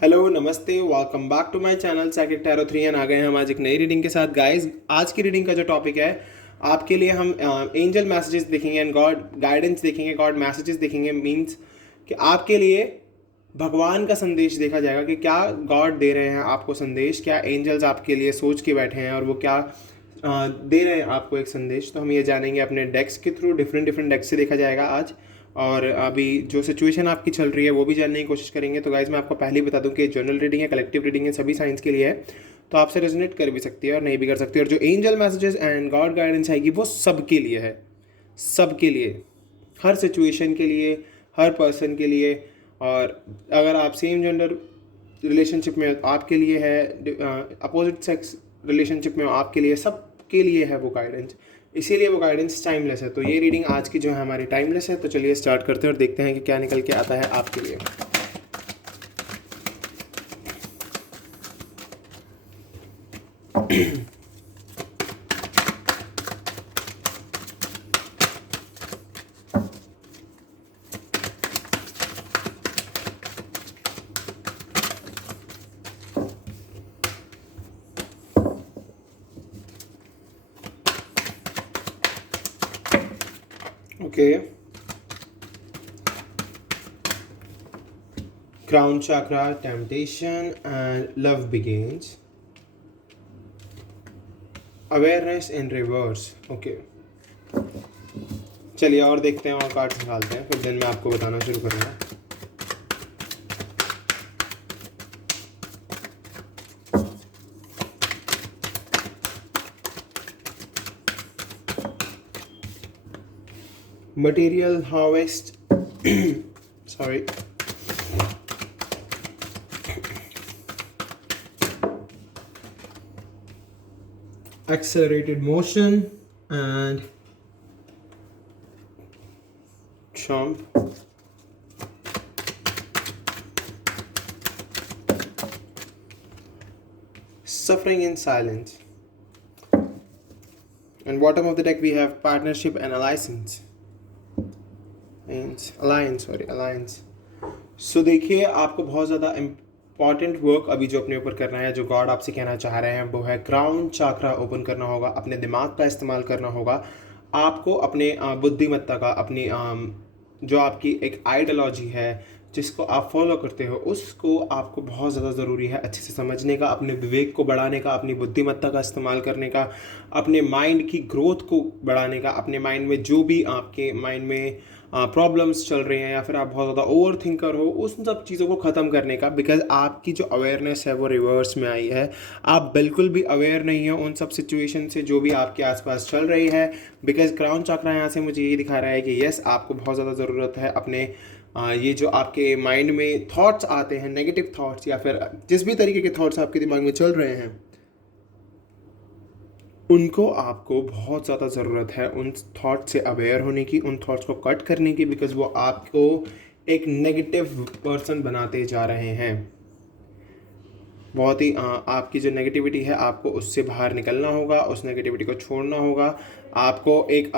Hello नमस्ते, welcome back to my channel psychic tarot 3 and आ गए हैं हम आज एक नई रीडिंग के साथ। गाइस, आज की रीडिंग का जो टॉपिक है आपके लिए, हम एंजल मैसेजेस देखेंगे एंड गॉड गाइडेंस देखेंगे, गॉड मैसेजेस देखेंगे। मींस कि आपके लिए भगवान का संदेश देखा जाएगा कि क्या गॉड दे रहे हैं आपको संदेश, क्या एंजल्स आपके लिए सोच के बैठे हैं और वो क्या दे रहे हैं आपको एक संदेश। तो हम ये जानेंगे अपने डेक्स के थ्रू, डिफरेंट डिफरेंट डेक्स से देखा जाएगा आज। और अभी जो सिचुएशन आपकी चल रही है वो भी जानने की कोशिश करेंगे। तो गाइज, मैं आपको पहले ही बता दूं कि जनरल रीडिंग है, कलेक्टिव रीडिंग है, सभी साइंस के लिए है। तो आपसे रेजोनेट कर भी सकती है और नहीं भी कर सकती है। और जो angel messages and God guidance आएगी वो सबके लिए है, सबके लिए, हर सिचुएशन के लिए, हर पर्सन के लिए। और अगर आप सेम जेंडर रिलेशनशिप में आपके लिए है, अपोजिट सेक्स रिलेशनशिप में आपके लिए, सबके लिए है वो गाइडेंस। इसीलिए वो गाइडेंस टाइमलेस है। तो ये रीडिंग आज की जो है हमारी टाइमलेस है। तो चलिए स्टार्ट करते हैं और देखते हैं कि क्या निकल के आता है आपके लिए। Okay, crown chakra, temptation and love begins, awareness in reverse। Okay, चलिए और देखते हैं और कार्ड्स निकालते हैं, फिर दिन मैं आपको बताना शुरू करूँगा। Material harvest sorry, accelerated motion and chomp, suffering in silence, and bottom of the deck we have partnership and alliance। Alliance. So देखिए, आपको बहुत ज़्यादा इम्पॉर्टेंट वर्क अभी जो अपने ऊपर करना है, जो गॉड आपसे कहना चाह रहे हैं वो है क्राउन चाक्रा ओपन करना होगा, अपने दिमाग का इस्तेमाल करना होगा आपको, अपने बुद्धिमत्ता का, अपनी जो आपकी एक आइडियोलॉजी है जिसको आप फॉलो करते हो, उसको आपको बहुत ज़्यादा ज़रूरी है अच्छे से समझने का, अपने विवेक को बढ़ाने का, अपनी बुद्धिमत्ता का इस्तेमाल करने का, अपने माइंड की ग्रोथ को बढ़ाने का, अपने माइंड में जो भी आपके माइंड में प्रॉब्लम्स चल रही हैं या फिर आप बहुत ज़्यादा ओवर थिंकर हो, उस सब चीज़ों को ख़त्म करने का। बिकॉज आपकी जो अवेयरनेस है वो रिवर्स में आई है। आप बिल्कुल भी अवेयर नहीं हो उन सब सिचुएशन से जो भी आपके आसपास चल रही है। बिकॉज क्राउन चक्रा यहाँ से मुझे ये दिखा रहा है कि यस, आपको बहुत ज़्यादा ज़रूरत है अपने ये जो आपके माइंड में थॉट्स आते हैं, नेगेटिव थॉट्स या फिर जिस भी तरीके के थॉट्स आपके दिमाग में चल रहे हैं, उनको आपको बहुत ज़्यादा ज़रूरत है उन थॉट से अवेयर होने की, उन थॉट्स को कट करने की। बिकॉज वो आपको एक नेगेटिव पर्सन बनाते जा रहे हैं। बहुत ही आपकी जो नेगेटिविटी है, आपको उससे बाहर निकलना होगा, उस नेगेटिविटी को छोड़ना होगा। आपको एक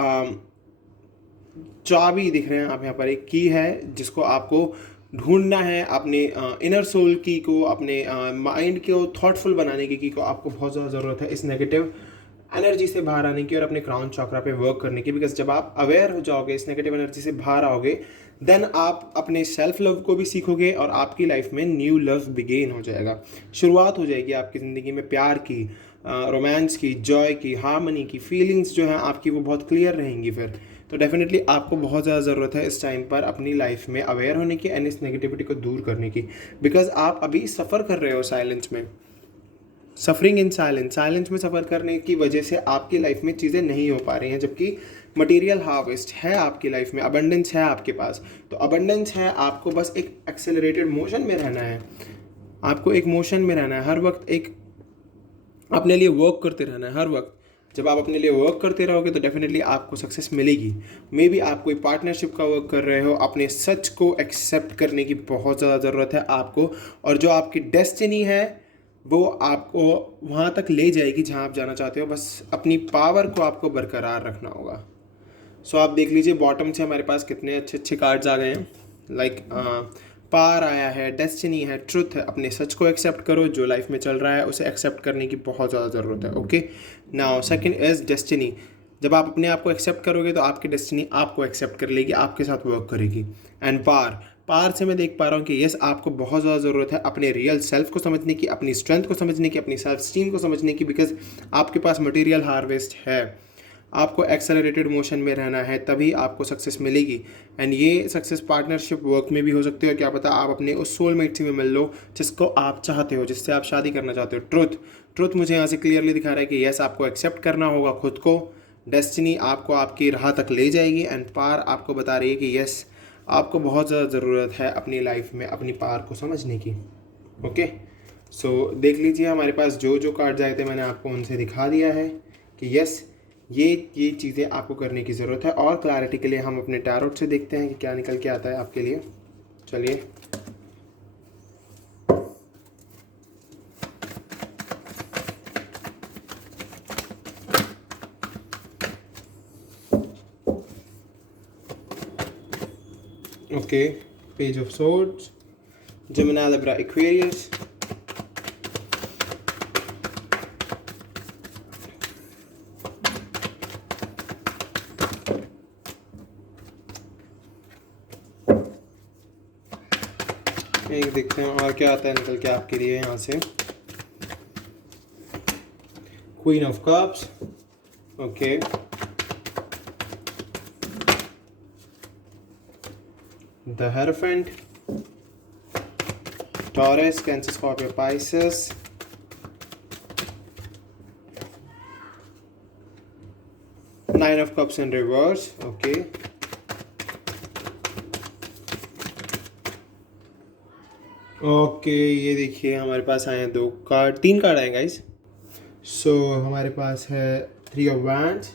चाबी दिख रहे हैं आप यहाँ पर, एक की है जिसको आपको ढूंढना है, अपने इनर सोल की को, अपने माइंड को थॉटफुल बनाने की को आपको बहुत ज़्यादा ज़रूरत है इस नेगेटिव एनर्जी से बाहर आने की और अपने क्राउन चक्रा पे वर्क करने की। बिकॉज जब आप अवेयर हो जाओगे, इस नेगेटिव एनर्जी से बाहर आओगे, देन आप अपने सेल्फ लव को भी सीखोगे और आपकी लाइफ में न्यू लव बिगेन हो जाएगा। शुरुआत हो जाएगी आपकी ज़िंदगी में प्यार की, रोमांस की, जॉय की, हार्मनी की, फीलिंग्स जो हैं आपकी वो बहुत क्लियर रहेंगी फिर। तो डेफिनेटली आपको बहुत ज़्यादा ज़रूरत है इस टाइम पर अपनी लाइफ में अवेयर होने की एंड इस नेगेटिविटी को दूर करने की। बिकॉज आप अभी सफ़र कर रहे हो साइलेंस में, सफरिंग इन साइलेंस में सफ़र करने की वजह से आपकी लाइफ में चीज़ें नहीं हो पा रही हैं। जबकि मटेरियल हार्वेस्ट है आपकी लाइफ में, अबंडेंस है आपके पास। तो अबंडेंस है, आपको बस एक एक्सेलरेटेड मोशन में रहना है, आपको एक मोशन में रहना है, हर वक्त एक अपने लिए वर्क करते रहना है। हर वक्त जब आप अपने लिए वर्क करते रहोगे तो डेफिनेटली आपको सक्सेस मिलेगी। मे बी आप कोई पार्टनरशिप का वर्क कर रहे हो, अपने सच को एक्सेप्ट करने की बहुत ज़्यादा ज़रूरत है आपको। और जो आपकी डेस्टिनी है वो आपको वहाँ तक ले जाएगी जहाँ आप जाना चाहते हो। बस अपनी पावर को आपको बरकरार रखना होगा। सो आप देख लीजिए बॉटम से हमारे पास कितने अच्छे अच्छे कार्ड्स आ गए हैं। लाइक पार आया है, डेस्टिनी है, ट्रुथ है। अपने सच को एक्सेप्ट करो, जो लाइफ में चल रहा है उसे एक्सेप्ट करने की बहुत ज़्यादा ज़रूरत है। Okay, now second is destiny. जब आप अपने आप को एक्सेप्ट करोगे तो आपकी डेस्टिनी आपको एक्सेप्ट कर लेगी, आपके साथ वर्क करेगी। एंड पार, पार से मैं देख पा रहा हूँ कि यस, आपको बहुत ज़्यादा ज़रूरत है अपने रियल सेल्फ को समझने की, अपनी स्ट्रेंथ को समझने की, अपनी सेल्फ स्टीम को समझने की, बिकॉज आपके पास मटेरियल हार्वेस्ट है। आपको एक्सेलरेटेड मोशन में रहना है, तभी आपको सक्सेस मिलेगी। एंड ये सक्सेस पार्टनरशिप वर्क में भी हो सकती है, और क्या पता आप अपने उस सोलमेट से भी मिल लो जिसको आप चाहते हो, जिससे आप शादी करना चाहते हो। ट्रुथ, ट्रुथ मुझे यहाँ से क्लियरली दिखा रहा है कि यस, आपको एक्सेप्ट करना होगा खुद को। डेस्टिनी आपको आपकी राह तक ले जाएगी, एंड पार आपको बता रही है कि यस, आपको बहुत ज़्यादा ज़रूरत है अपनी लाइफ में अपनी पार को समझने की। ओके, सो देख लीजिए हमारे पास जो जो कार्ड्स आए थे मैंने आपको उनसे दिखा दिया है कि यस, ये चीज़ें आपको करने की ज़रूरत है। और क्लैरिटी के लिए हम अपने टैरोट से देखते हैं कि क्या निकल के आता है आपके लिए। चलिए, okay, page of swords, Gemini, Libra, Aquarius, एक देखते हैं और क्या आता है निकल के आपके लिए यहाँ से। Queen of cups, okay, the hierophant, taurus, cancer, Scorpio, Pisces, nine of cups in reverse, okay, okay, ये देखिए हमारे पास आए हैं तीन कार्ड आए गाइस। सो हमारे पास है three of wands,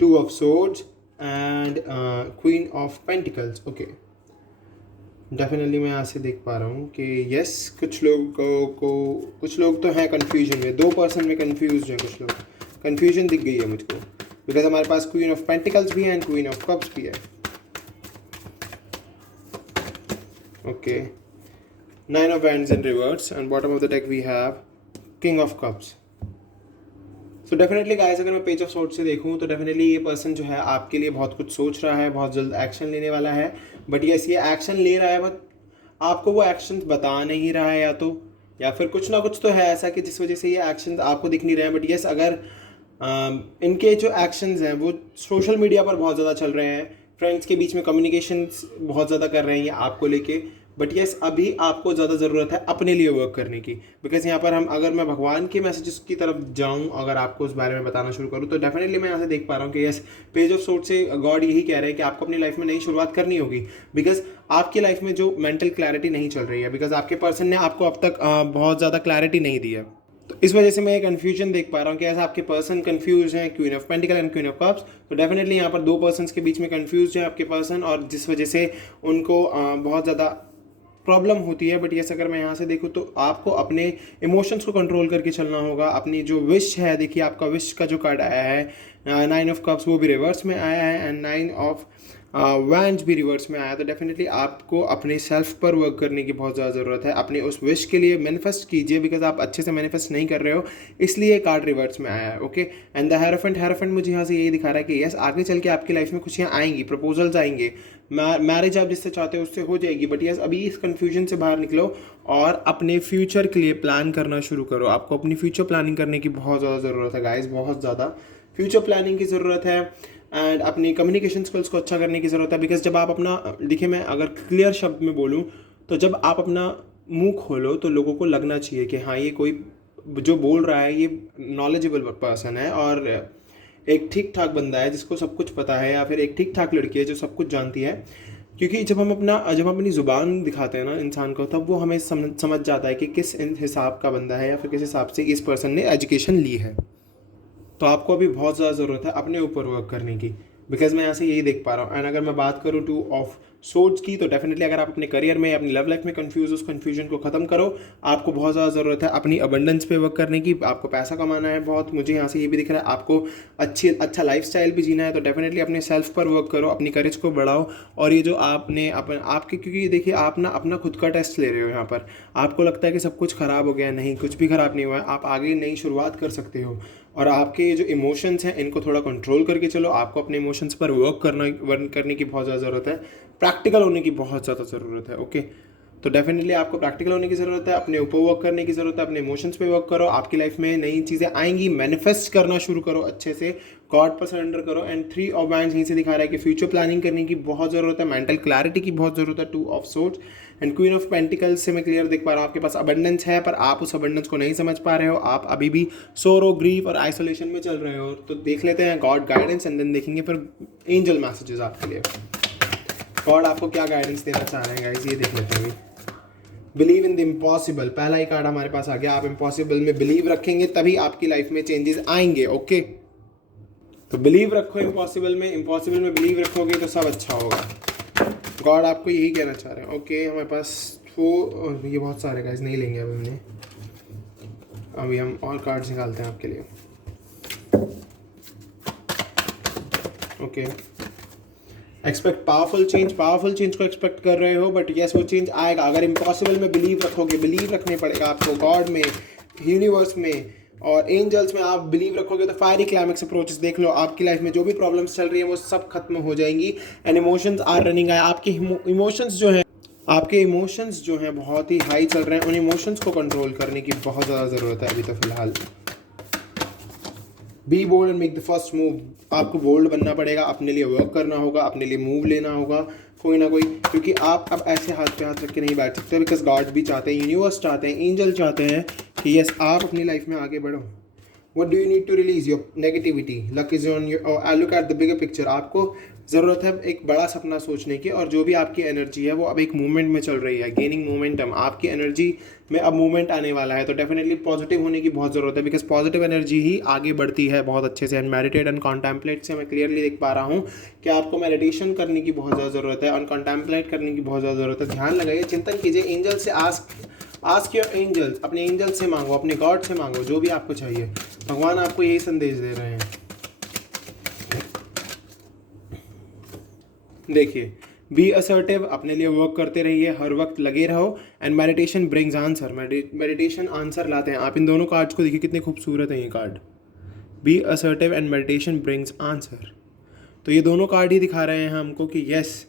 two of swords and queen of pentacles. Okay, definitely मैं यहाँ से देख पा रहा हूँ कि यस, कुछ लोग तो हैं कन्फ्यूजन में, 2% में कन्फ्यूज हैं कुछ लोग। कन्फ्यूजन दिख गई है मुझको, बिकॉज हमारे पास क्वीन ऑफ पेंटिकल्स भी है एंड क्वीन ऑफ कप्स भी है। Okay, nine of wands in reverse and bottom of the deck we have king of cups. So definitely guys, अगर मैं पेज ऑफ सोर्ड्स से देखूँ तो डेफिनेटली ये पर्सन जो है आपके लिए बहुत कुछ सोच रहा है, बहुत जल्द एक्शन लेने वाला है। बट यस, ये एक्शन ले रहा है, बट आपको वो एक्शन बता नहीं रहा है, या फिर कुछ ना कुछ तो है ऐसा कि जिस वजह से ये एक्शन आपको दिख नहीं रहे हैं। बट यस, अगर इनके जो एक्शंस हैं वो सोशल मीडिया पर बहुत ज़्यादा चल रहे हैं, फ्रेंड्स के बीच में कम्युनिकेशन बहुत ज़्यादा कर रहे हैं ये आपको लेके। बट यस, अभी आपको ज़्यादा ज़रूरत है अपने लिए वर्क करने की, बिकॉज यहाँ पर अगर मैं भगवान के मैसेजेस की तरफ जाऊँ, अगर आपको उस बारे में बताना शुरू करूँ, तो डेफिनेटली मैं यहाँ से देख पा रहा हूँ कि यस, पेज ऑफ सोर्ड से गॉड यही कह रहे हैं कि आपको अपनी लाइफ में नई शुरुआत करनी होगी, बिकॉज आपकी लाइफ में जो मेंटल क्लैरिटी नहीं चल रही है, बिकॉज आपके पर्सन ने आपको अब तक बहुत ज़्यादा क्लैरिटी नहीं दी है। तो इस वजह से मैं एक कन्फ्यूजन देख पा रहा हूँ कि ऐसा आपके पर्सन कंफ्यूज हैं, queen of pentacle and queen of cups. तो डेफिनेटली यहाँ पर दो पर्सन्स के बीच में कंफ्यूज है आपके पर्सन, और जिस वजह से उनको बहुत ज़्यादा प्रॉब्लम होती है। बट यस, अगर मैं यहाँ से देखूँ तो आपको अपने इमोशंस को कंट्रोल करके चलना होगा। अपनी जो विश है, देखिए आपका विश का जो कार्ड आया है नाइन ऑफ कप्स, वो भी रिवर्स में आया है, एंड नाइन ऑफ वैंड्स भी रिवर्स में आया। तो डेफिनेटली आपको अपने सेल्फ पर वर्क करने की बहुत ज़्यादा ज़रूरत है। अपने उस विश के लिए मैनिफेस्ट कीजिए, बिकॉज आप अच्छे से मैनिफेस्ट नहीं कर रहे हो, इसलिए कार्ड रिवर्स में आया है। ओके, एंड द हेरोफेंट मुझे यहाँ से यही दिखा रहा है कि यस, आगे चल के आपकी लाइफ में खुशियाँ आएंगी, प्रपोजल्स आएंगे, मैरिज आप जिससे चाहते हो उससे हो जाएगी। बट यस, अभी इस कन्फ्यूजन से बाहर निकलो और अपने फ्यूचर के लिए प्लान करना शुरू करो। आपको अपनी फ्यूचर प्लानिंग करने की बहुत ज़्यादा ज़रूरत है गाइज, बहुत ज़्यादा फ्यूचर प्लानिंग की ज़रूरत है, एंड अपनी कम्युनिकेशन स्किल्स को अच्छा करने की ज़रूरत है। बिकॉज जब आप अपना, देखिए मैं अगर क्लियर शब्द में बोलूँ तो जब आप अपना मुंह खोलो तो लोगों को लगना चाहिए कि हाँ, ये कोई जो बोल रहा है ये नॉलेजेबल पर्सन है, और एक ठीक ठाक बंदा है जिसको सब कुछ पता है, या फिर एक ठीक ठाक लड़की है जो सब कुछ जानती है। क्योंकि जब हम अपनी ज़ुबान दिखाते हैं ना इंसान को, तब वो हमें समझ जाता है कि किस हिसाब का बंदा है, या फिर किस हिसाब से इस पर्सन ने एजुकेशन ली है। तो आपको अभी बहुत ज़्यादा ज़रूरत है अपने ऊपर वर्क करने की, बिकॉज मैं यहाँ से यही देख पा रहा हूँ। एंड अगर मैं बात करूँ टू ऑफ सोर्ट्स की, तो डेफिनेटली अगर आप अपने करियर में, अपनी लव लाइफ में कंफ्यूज, उस कन्फ्यूजन को खत्म करो। आपको बहुत ज़्यादा ज़रूरत है अपनी अबंडेंस पे वर्क करने की, आपको पैसा कमाना है बहुत, मुझे यहाँ से ये भी दिख रहा है। आपको अच्छा लाइफस्टाइल भी जीना है, तो डेफिनेटली अपने सेल्फ पर वर्क करो, अपनी करेज को बढ़ाओ। और ये जो आपने आपके, क्योंकि देखिए आप ना अपना खुद का टेस्ट ले रहे हो यहाँ पर, आपको लगता है कि सब कुछ ख़राब हो गया, नहीं, कुछ भी ख़राब नहीं हुआ है, आप आगे नई शुरुआत कर सकते हो। और आपके जो इमोशंस हैं इनको थोड़ा कंट्रोल करके चलो। आपको अपने इमोशंस पर वर्क करने की बहुत ज़्यादा ज़रूरत है, प्रैक्टिकल होने की बहुत ज़्यादा ज़रूरत है। ओके, तो डेफिनेटली आपको प्रैक्टिकल होने की ज़रूरत है, अपने ऊपर वर्क करने की ज़रूरत है, अपने इमोशंस पे वर्क करो। आपकी लाइफ में नई चीज़ें आएंगी, मैनिफेस्ट करना शुरू करो अच्छे से, गॉड पर सरेंडर करो। एंड 3 ऑफ वांड्स यहीं से दिखा रहा है कि फ्यूचर प्लानिंग करने की बहुत ज़रूरत है, मेंटल क्लैरिटी की बहुत ज़रूरत है, 2 of sorts. And queen of pentacles से मैं क्लियर देख पा रहा हूँ आपके पास अबंडेंस है, पर आप उस अबंडेंस को नहीं समझ पा रहे हो, आप अभी भी सोरो, ग्रीफ और आइसोलेशन में चल रहे हो। तो देख लेते हैं गॉड गाइडेंस, एंड देन देखेंगे फिर एंजल मैसेजेस आपके लिए। गॉड आपको क्या गाइडेंस देना चाह रहे हैं गाइस, ये देख लेते हैं। बिलीव इन द इम्पॉसिबल, पहला ही कार्ड हमारे पास आ गया। आप इम्पॉसिबल में बिलीव रखेंगे तभी आपकी लाइफ में चेंजेस आएंगे। ओके, तो बिलीव रखो इम्पॉसिबल में बिलीव रखोगे तो सब अच्छा होगा। गॉड आपको यही कहना चाह रहे हैं। ओके, हमारे पास ये बहुत सारे गाइस नहीं लेंगे अभी हमने, अभी हम और कार्ड्स निकालते हैं आपके लिए। ओके, एक्सपेक्ट पावरफुल चेंज को एक्सपेक्ट कर रहे हो, बट यस वो चेंज आएगा अगर इम्पॉसिबल में बिलीव रखोगे। बिलीव रखने पड़ेगा आपको गॉड में, यूनिवर्स में और एंजल्स में। आप बिलीव रखोगे तो फायरी क्लाइमेक्स अप्रोचेस देख लो, आपकी लाइफ में जो भी प्रॉब्लम्स चल रही है वो सब खत्म हो जाएंगी। एंड इमोशंस आर रनिंग है, आपके इमोशंस जो हैं बहुत ही हाई चल रहे हैं। उन इमोशंस को कंट्रोल करने की बहुत ज़्यादा ज़रूरत है अभी तो फिलहाल। Be bold and make the first move, आपको बोल्ड बनना पड़ेगा, अपने लिए वर्क करना होगा, अपने लिए मूव लेना होगा कोई ना कोई, क्योंकि आप अब ऐसे हाथ पे हाथ रख के नहीं बैठ सकते। बिकॉज गॉड भी चाहते हैं, यूनिवर्स चाहते हैं, एंजल चाहते हैं कि यस आप अपनी लाइफ में आगे बढ़ो। What do you need to release? Your negativity. Luck is on your. I look at the bigger picture. आपको ज़रूरत है एक बड़ा सपना सोचने की, और जो भी आपकी एनर्जी है वो अब एक मूवमेंट में चल रही है, गेनिंग मोमेंटम। आपकी एनर्जी में अब मूवमेंट आने वाला है, तो डेफिनेटली पॉजिटिव होने की बहुत ज़रूरत है, बिकॉज पॉजिटिव एनर्जी ही आगे बढ़ती है बहुत अच्छे से। एंड मेडिटेट एंड कॉन्टेम्पलेट से मैं क्लियरली देख पा रहा हूँ कि आपको मेडिटेशन करने की बहुत ज़्यादा ज़रूरत है और कॉन्टेम्पलेट करने की बहुत ज़्यादा ज़रूरत है। ध्यान लगाइए, चिंतन कीजिए, एंजल से आस्क योर एंजल्स, अपने एंजल से मांगो, अपने गॉड से मांगो, जो भी आपको चाहिए। भगवान आपको यही संदेश दे रहे हैं। देखिए, बी असर्टिव, अपने लिए वर्क करते रहिए, हर वक्त लगे रहो। And meditation brings answer, meditation answer लाते हैं। आप इन दोनों कार्ड्स को देखिए कितने खूबसूरत हैं ये card, be assertive and meditation brings answer. तो ये दोनों कार्ड ही दिखा रहे हैं हमको कि यस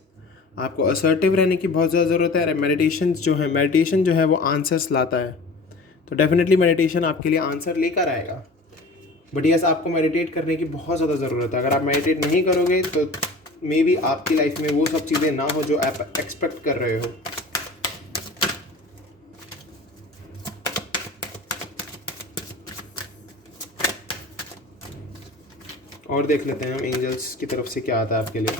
आपको असर्टिव रहने की बहुत ज़्यादा ज़रूरत है। मेडिटेशन जो है वो आंसर्स लाता है, तो डेफिनेटली मेडिटेशन आपके लिए आंसर लेकर आएगा। बट यस आपको मेडिटेट करने की बहुत ज़्यादा ज़रूरत है। अगर आप मेडिटेट नहीं करोगे तो मे बी आपकी लाइफ में वो सब चीज़ें ना हो जो आप एक्सपेक्ट कर रहे हो। और देख लेते हैं हम एंजल्स की तरफ से क्या आता है आपके लिए।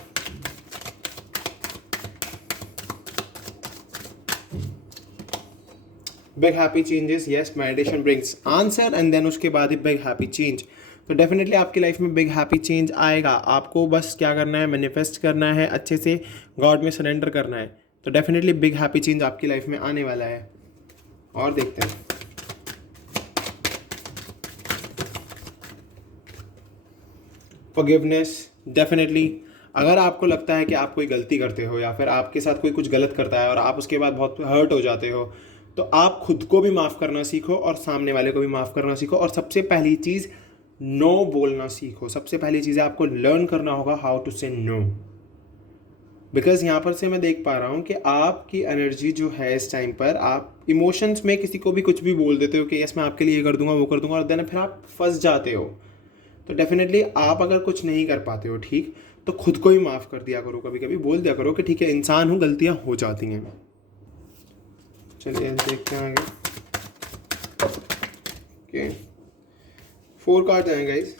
Big happy changes, yes meditation brings answer, and then उसके बाद ही बिग हैप्पी चेंज। तो डेफिनेटली आपकी लाइफ में बिग हैप्पी चेंज आएगा। आपको बस क्या करना है, मैनिफेस्ट करना है, अच्छे से गॉड में सरेंडर करना है, तो डेफिनेटली बिग हैप्पी चेंज आपकी लाइफ में आने वाला है। और देखते हैं, फॉरगिवनेस, डेफिनेटली अगर आपको लगता है कि आप कोई गलती करते हो या फिर आपके साथ कोई कुछ गलत करता है और आप उसके बाद बहुत हर्ट हो जाते हो, तो आप खुद को भी माफ़ करना सीखो और सामने वाले को भी माफ़ करना सीखो। और सबसे पहली चीज़ नो बोलना सीखो। सबसे पहली चीज़ आपको लर्न करना होगा हाउ टू से नो। बिकॉज यहाँ पर से मैं देख पा रहा हूँ कि आपकी एनर्जी जो है इस टाइम पर, आप इमोशंस में किसी को भी कुछ भी बोल देते हो कि यस मैं आपके लिए ये कर दूंगा वो कर दूंगा, और देन फिर आप फंस जाते हो। तो डेफिनेटली आप अगर कुछ नहीं कर पाते हो ठीक, तो खुद को ही माफ़ कर दिया करो, कभी कभी बोल दिया करो कि ठीक है इंसान हूँ, गलतियाँ हो जाती हैं। चलिए देखते हैं आगे। ओके, 4 कार्ड आए guys.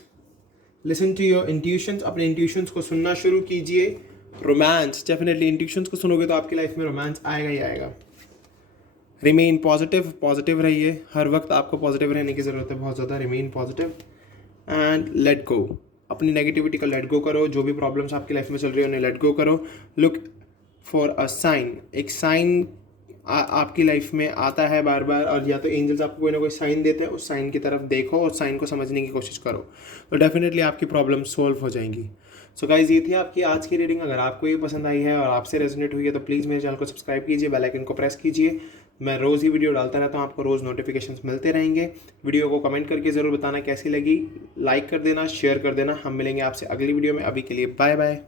Listen to your intuitions, अपने इंट्यूशंस को सुनना शुरू कीजिए। रोमांस, डेफिनेटली इंट्यूशंस को सुनोगे तो आपकी लाइफ में रोमांस आएगा ही आएगा। रिमेन पॉजिटिव रहिए, हर वक्त आपको पॉजिटिव रहने की ज़रूरत है बहुत ज़्यादा। Remain positive and let go. अपनी नेगेटिविटी को लेट गो करो, जो भी प्रॉब्लम्स आपकी लाइफ में चल रही है उन्हें लेट गो करो। लुक फॉर अ साइन, एक साइन आपकी लाइफ में आता है बार बार, और या तो एंजल्स आपको कोई ना कोई साइन देते हैं, उस साइन की तरफ देखो और साइन को समझने की कोशिश करो, तो डेफिनेटली आपकी प्रॉब्लम सॉल्व हो जाएंगी। सो गाइज, ये थी आपकी आज की रीडिंग। अगर आपको ये पसंद आई है और आपसे रेजोनेट हुई है तो प्लीज़ मेरे चैनल को सब्सक्राइब कीजिए, बेल आइकन को प्रेस कीजिए। मैं रोज़ ही वीडियो डालता रहता हूँ, आपको रोज़ नोटिफिकेशंस मिलते रहेंगे। वीडियो को कमेंट करके ज़रूर बताना कैसी लगी, लाइक कर देना, शेयर कर देना। हम मिलेंगे आपसे अगली वीडियो में, अभी के लिए बाय बाय।